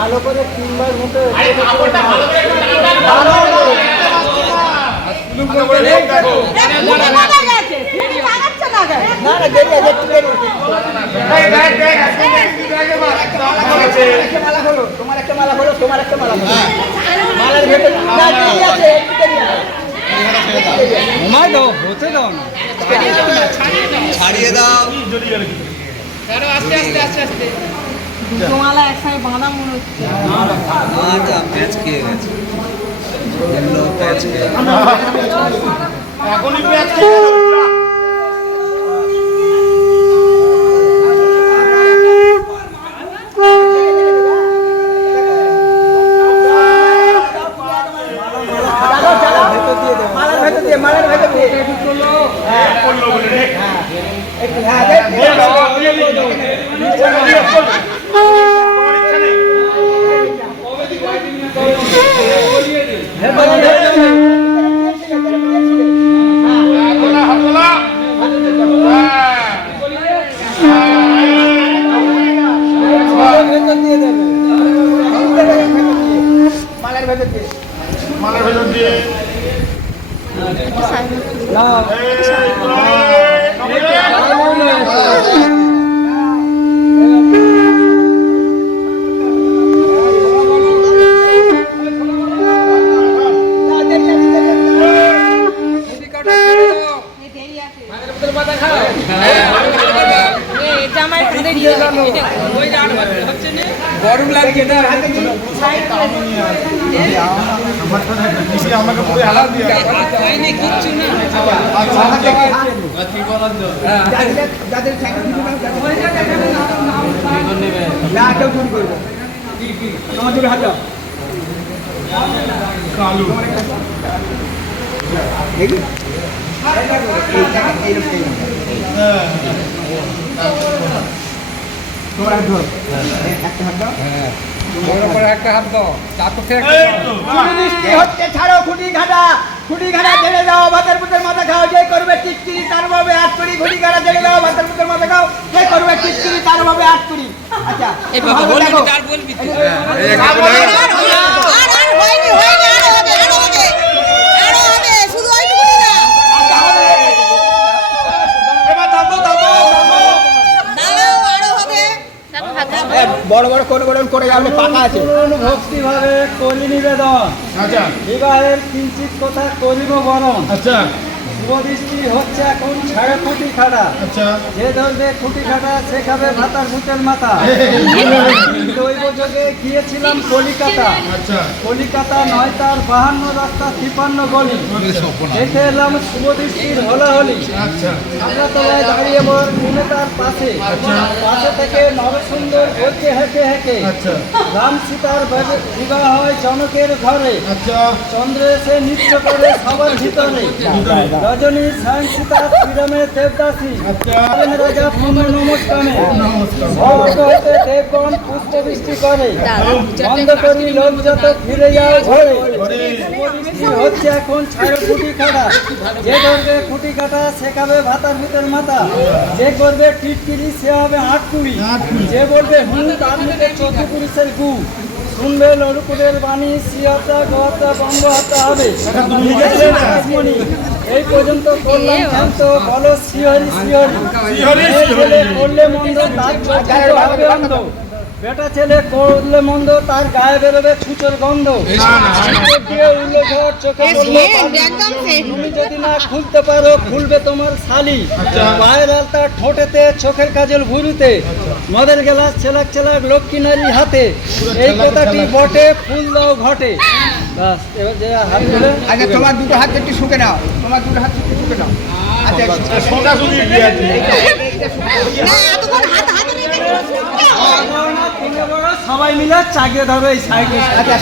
ভালো করে তিনবার মতো তোমার একটা মালা হলো, তোমার একটা মালা হলো, মালার ভেতরে ছাড়িয়ে দাও। আস্তে আস্তে আস্তে আস্তে দুটো মালা একসাথে বাঁধা মনে হচ্ছে। আচ্ছা প্যাচ খেয়ে গেছে, প্যাচ খেয়ে এখনই প্যাচ খেয়ে মালার ভেতর দিয়ে গরম লাগছে না আমাকে পুরো হালা দিয়ে কিচ্ছু না যাদের না কেউ চুরি করবে আমার চুরি হাত দাও কালু দেখি তোমার হাত ধরো একটা হাত দাও একটা হাত দাও তারপর হচ্ছে ছাড়ো খুঁটি ঘাটা ছেড়ে দাও, ভাতের পুতের মাথা খাও, যে করবে টিকটিকি তার ভাবে 8 কুড়ি, খুঁটি ঘাটা ছেড়ে দাও, ভাতের পুতের মাথা খাও, যে করবে টিকটিকি তার ভাবে 8 কুড়ি। আচ্ছা এই বাবা বলবি তার বলবি তুই বড় বড় করে যাবে পাকা আছে। ভক্তি ভাবে করি নিবেদন, আচ্ছা বিবাহের কিঞ্চিত কথা করিব বরণ। আচ্ছা শুভদৃষ্টি হচ্ছে এখন ছাড়ে খুঁটি খাটা। আচ্ছা যে ধরবে খুঁটি খাটা সে খাবে ভাতার ভূতের মাথা। দৈবযোগে গিয়েছিলাম কলিকাতা। আচ্ছা কলিকাতা 9 তার 52 রাস্তা 53 গলি। দেখে এলাম শুভদৃষ্টির হলাহলি। আচ্ছা আমরা তলায় দাঁড়িয়ে বল তার পাশে। পাশে থেকে নরসুন্দর বলছে হেঁটে হেঁটে আচ্ছা রাম সীতার বিবাহ হয় জনকের ঘরে। আচ্ছা চন্দ্র এসে নৃত্য করে সবার ভিতরে। রজনী স্বয়ং সীতা শ্রীরামের দেবদাসী। আচ্ছা রাজা পূর্ণ নমস্কারে নমস্কার স্বর্গ হতে দেবগণ পুষ্পবৃষ্টি করে। বন্ধ করি লোক যত ফিরে যাও ঘরে। শুভদৃষ্টি হচ্ছে এখন ছাড়ো খুঁটি কাটা। যে ধরবে খুঁটি কাটা সে খাবে ভাতার ভিতর মাথা। যে করবে টিটকিরি সে হবে আটকুড়ি। যে বলবে হুম তার মুখে 14 পুরুষের গু। শুনবে লড়ুকুটের বাণী শ্রীহত্যা গোহত্যা বঙ্গহত্যা হবে। লিখেছেন আকাশমণি। এই পর্যন্ত করলাম শান্ত বলো শ্রীহরি শ্রীহরি। এই ছেলে করলে মন্দ তার চোখে হবে অন্ধ। বেটা ছেলে করলে মন্দ তার গায়ে বেরোবে ছুঁচোর গন্ধ। দিয়ে উঠলে ঝড় চোখে পড়লে পানি। তুমি যদি না খুলতে পারো খুলবে তোমার শালি। পায়ের আলতা ঠোঁটেতে চোখের কাজল ভুরুতে। মদের গেলাস ছেলাক ছেলাক লক্ষ্মী নারী হাতে। এই কথাটি বটে ফুল দাও ঘটে। বাস এবার যে হাত ধরে আচ্ছা তোমার দুটো হাত একটু শুকে নাও, তোমার দুটো হাত একটু শুকে নাও। আচ্ছা সোনাঝুরি দিয়েছে সবাই মিলে চাগিয়ে ধরবে এই সাইকেল। আচ্ছা